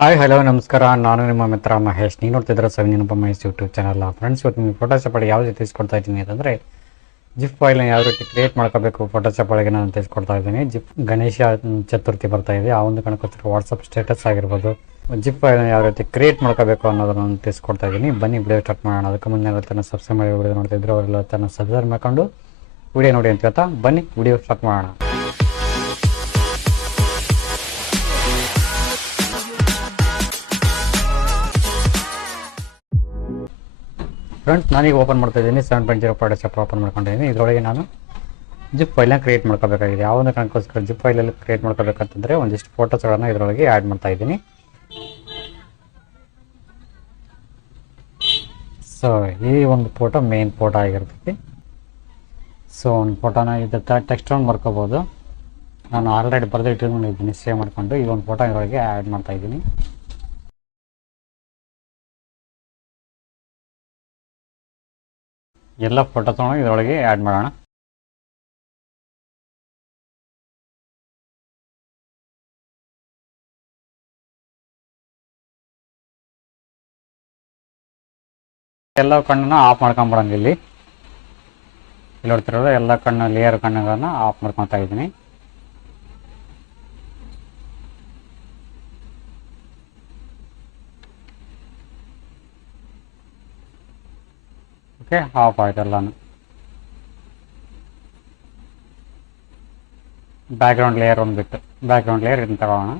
Hi hello ನಮಸ್ಕಾರ. ನಾನು ನಿಮ್ಮ ಮಿತ್ರ ಮಹೇಶ್. ನೀವು ನೋಡ್ತಿದ್ರೆ SAVI ನಿಮ್ಮ ಮಹೇಶ್ ಯೂಟ್ಯೂಬ್ ಚಾನಲ್. ಫ್ರೆಂಡ್ಸ್, ಇವತ್ತು ನಿಮಗೆ ಫೋಟೋಶಾಪ್ ಒಳಗೆ ಯಾವ ರೀತಿ ತಿಳಿಸ್ಕೊಡ್ತಾ ಇದ್ದೀನಿ ಅಂತಂದರೆ, ಜಿಪ್ ಫೈಲ್ನ ಯಾವ ರೀತಿ ಕ್ರಿಯೇಟ್ ಮಾಡ್ಕೋಬೇಕು ಫೋಟೋಶಾಪ್ ಒಳಗೆ ನಾನು ತಿಳಿಸ್ಕೊಡ್ತಾ ಇದ್ದೀನಿ. ಗಣೇಶ ಚತುರ್ಥಿ ಬರ್ತಾ ಇದೆ, ಆ ಒಂದು ಕಣಕ್ಕೋಸ್ಕರ ವಾಟ್ಸಪ್ ಸ್ಟೇಟಸ್ ಆಗಿರ್ಬೋದು, ಜಿಪ್ ಫೈಲ್ನ ಯಾವ ರೀತಿ ಕ್ರಿಯೇಟ್ ಮಾಡ್ಕೋಬೇಕು ಅನ್ನೋದನ್ನು ನಾನು ತಿಳಿಸ್ಕೊಡ್ತಾ ಇದ್ದೀನಿ. ಬನ್ನಿ ವಿಡಿಯೋ ಸ್ಟಾರ್ಟ್ ಮಾಡೋಣ. ಅದಕ್ಕೆ ಮುಂದೆ ತನ್ನ ಸಬ್ಸ್ಕ್ರೈಬ್ ಮಾಡಿ ವಿಡಿಯೋ ನೋಡ್ತಿದ್ರು ಅವರೆಲ್ಲ ತನ್ನ ಸಬ್ಸ್ಕ್ರೈಬ್ ಮಾಡ್ಕೊಂಡು ವಿಡಿಯೋ ನೋಡಿ ಅಂತ ಹೇಳ್ತಾ ಬನ್ನಿ ವಿಡಿಯೋ ಸ್ಟಾರ್ಟ್ ಮಾಡೋಣ. ಫ್ರೆಂಡ್ಸ್, ನಾನೀಗ ಓಪನ್ ಮಾಡ್ತಾ ಇದ್ದೀನಿ 7.0 ಫೋಟೋಶಾಪ್ ಓಪನ್ ಮಾಡ್ಕೊಂಡಿದ್ದೀನಿ. ಇದರೊಳಗೆ ನಾನು ಜಿಪ್ ಫೈಲ್ನ ಕ್ರಿಯೇಟ್ ಮಾಡ್ಕೋಬೇಕಾಗಿದೆ. ಯಾವುದೋ ಕಾರಣಕ್ಕೋಸ್ಕರ ಜಿಪ್ ಫೈಲಲ್ಲಿ ಕ್ರಿಯೇಟ್ ಮಾಡ್ಕೋಬೇಕಂತಂದರೆ ಒಂದಿಷ್ಟು ಫೋಟೋಸ್ಗಳನ್ನು ಇದರೊಳಗೆ ಆ್ಯಡ್ ಮಾಡ್ತಾ ಇದ್ದೀನಿ. ಸೊ ಈ ಒಂದು ಫೋಟೋ ಮೇನ್ ಫೋಟೋ ಆಗಿರ್ತೈತಿ. ಸೊ ಒಂದು ಫೋಟೋನ ಇದ್ರ ಟೆಕ್ಸ್ಟ್ ಒಂದು ಬರ್ಕೋಬೋದು. ನಾನು ಆಲ್ರೆಡಿ ಬರೆದು ಇಟ್ಕೊಂಡಿದ್ದೀನಿ ಸೇವ್ ಮಾಡಿಕೊಂಡು. ಈ ಒಂದು ಫೋಟೋ ಇದರೊಳಗೆ ಆ್ಯಡ್ ಮಾಡ್ತಾ ಇದ್ದೀನಿ. ಎಲ್ಲ ಫೋಟೋಸ್ಗಳನ್ನು ಇದರೊಳಗೆ ಆ್ಯಡ್ ಮಾಡೋಣ. ಎಲ್ಲ ಕಣ್ಣನ್ನು ಆಫ್ ಮಾಡ್ಕೊಂಬಿಡೋಂಗ. ಇಲ್ಲಿ ನೋಡ್ತಿರೋದು ಎಲ್ಲ ಕಣ್ಣು ಲೇಯರ್ ಕಣ್ಣುಗಳನ್ನು ಆಫ್ ಮಾಡ್ಕೊತಾ ಇದ್ದೀನಿ. ಓಕೆ, ಆಫ್ ಆಯ್ತು ಎಲ್ಲಾನು. ಬ್ಯಾಕ್ಗ್ರೌಂಡ್ ಲೇಯರ್ ಒಂದು ಬಿಟ್ಟು ಬ್ಯಾಕ್ಗ್ರೌಂಡ್ ಲೇಯರ್ ಇದನ್ನು ತಗೊಳ್ಳೋಣ.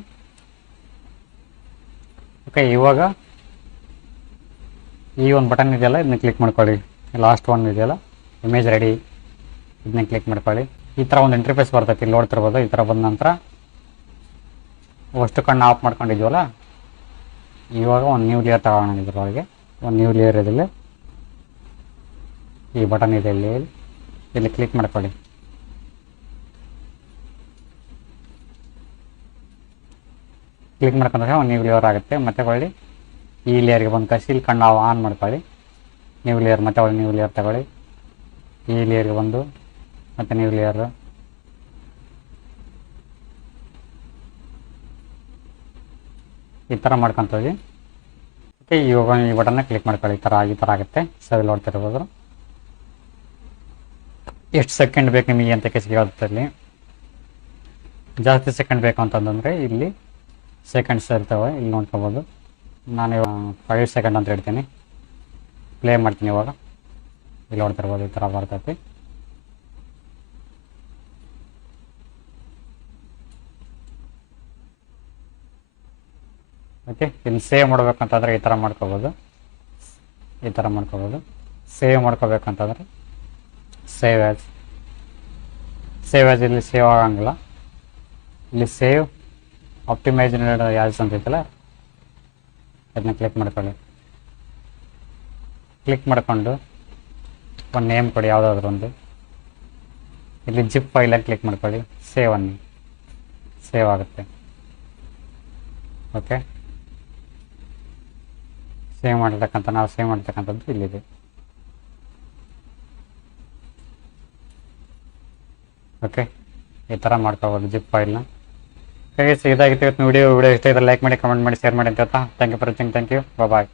ಓಕೆ, ಇವಾಗ ಈ ಒಂದು ಬಟನ್ ಇದೆಯಲ್ಲ, ಇದನ್ನ ಕ್ಲಿಕ್ ಮಾಡ್ಕೊಳ್ಳಿ. ಲಾಸ್ಟ್ ಒನ್ ಇದೆಯಲ್ಲ, ಇಮೇಜ್ ರೆಡಿ, ಇದನ್ನ ಕ್ಲಿಕ್ ಮಾಡ್ಕೊಳ್ಳಿ. ಈ ಥರ ಒಂದು ಇಂಟರ್ಫೇಸ್ ಬರ್ತೈತಿ, ಇಲ್ಲಿ ನೋಡ್ತಿರ್ಬೋದು. ಈ ಥರ ಬಂದ ನಂತರ ಅಷ್ಟು ಕಣ್ಣು ಆಫ್ ಮಾಡ್ಕೊಂಡಿದ್ವಲ್ಲ, ಇವಾಗ ಒಂದು ನ್ಯೂ ಲೇಯರ್ ತಗೊಳ್ಳೋಣ. ಇದ್ರೊಳಗೆ ಒಂದು ನ್ಯೂ ಲೇಯರ್ ಇದಿಲ್ಲ, ಈ ಬಟನ್ ಇದೆ ಇಲ್ಲಿ ಕ್ಲಿಕ್ ಮಾಡ್ಕೊಳ್ಳಿ. ಕ್ಲಿಕ್ ಮಾಡ್ಕೊಂಡ್ರೆ ಒಂದು ನ್ಯೂ ಲೇಯರ್ ಆಗುತ್ತೆ. ಮತ್ತೆ ಹೊಳ್ಳಿ ಈ ಲೇಯರ್ಗೆ ಬಂದು ಕಳಿಸಿ ಇಲ್ಲಿ ಕಣ್ಣು ಆನ್ ಮಾಡ್ಕೊಳ್ಳಿ. ನ್ಯೂ ಲೇಯರ್, ಮತ್ತೆ ಒಳ್ಳೆ ನ್ಯೂ ಲೇಯರ್ ತಗೊಳ್ಳಿ. ಈ ಲೇಯರ್ಗೆ ಬಂದು ಮತ್ತೆ ನ್ಯೂ ಲೇಯರ್, ಈ ಥರ ಮಾಡ್ಕೊತೀವಿ. ಓಕೆ, ಇವಾಗ ಈ ಬಟನ್ನ ಕ್ಲಿಕ್ ಮಾಡ್ಕೊಳ್ಳಿ. ಈ ಥರ ಆಗುತ್ತೆ. ಸರಿ, ನೋಡ್ತಿರ್ಬೋದು. ಎಷ್ಟು ಸೆಕೆಂಡ್ ಬೇಕು ನಿಮಗೆ ಅಂತ ಕೇಳುತ್ತೆ. ಇಲ್ಲಿ ಜಾಸ್ತಿ ಸೆಕೆಂಡ್ ಬೇಕು ಅಂತಂದರೆ ಇಲ್ಲಿ ಸೆಕೆಂಡ್ಸ್ ಇರ್ತವೆ, ಇಲ್ಲಿ ನೋಡ್ಕೋಬೋದು. ನಾನು 5 ಸೆಕೆಂಡ್ ಅಂತ ಹೇಳ್ತೀನಿ. ಪ್ಲೇ ಮಾಡ್ತೀನಿ. ಇವಾಗ ಇಲ್ಲಿ ನೋಡ್ತಿರ್ಬೋದು, ಈ ಥರ ಬರ್ತೈತಿ. ಓಕೆ, ಇನ್ನು ಸೇವ್ ಮಾಡ್ಬೇಕಂತಂದರೆ ಈ ಥರ ಮಾಡ್ಕೋಬೋದು. ಸೇವ್ ಮಾಡ್ಕೋಬೇಕಂತಂದರೆ ಸೇವ್ ಆ್ಯಸ್ ಇಲ್ಲಿ ಸೇವ್ ಆಗಂಗಿಲ್ಲ. ಇಲ್ಲಿ ಸೇವ್ ಆಪ್ಟಿಮೈಸ್ಡ್ ಆ್ಯಸ್ ಅಂತ ಐತಲ್ಲ, ಅದನ್ನ ಕ್ಲಿಕ್ ಮಾಡ್ಕೊಳ್ಳಿ. ಕ್ಲಿಕ್ ಮಾಡಿಕೊಂಡು ಒಂದು ನೇಮ್ ಕೊಡಿ, ಯಾವುದಾದ್ರೂ ಒಂದು. ಇಲ್ಲಿ ಜಿಪ್ ಫೈಲಾಗಿ ಕ್ಲಿಕ್ ಮಾಡ್ಕೊಳ್ಳಿ. ಸೇವ್ ಆಗುತ್ತೆ. ಓಕೆ, ನಾವು ಸೇವ್ ಮಾಡ್ತಕ್ಕಂಥದ್ದು ಇಲ್ಲಿದೆ. ಓಕೆ, ಈ ಥರ ಮಾಡ್ಕೋಬೋದು ಜಿಪ್ ಫೈಲ್ನ. ಇದಾಗಿತ್ತು ಇವತ್ತು ವಿಡಿಯೋ ಇಷ್ಟ ಇದ್ರೆ ಲೈಕ್ ಮಾಡಿ, ಕಮೆಂಟ್ ಮಾಡಿ, ಶೇರ್ ಮಾಡಿ ಅಂತ ಹೇಳ್ತಾ thank you for watching. Thank you, bye.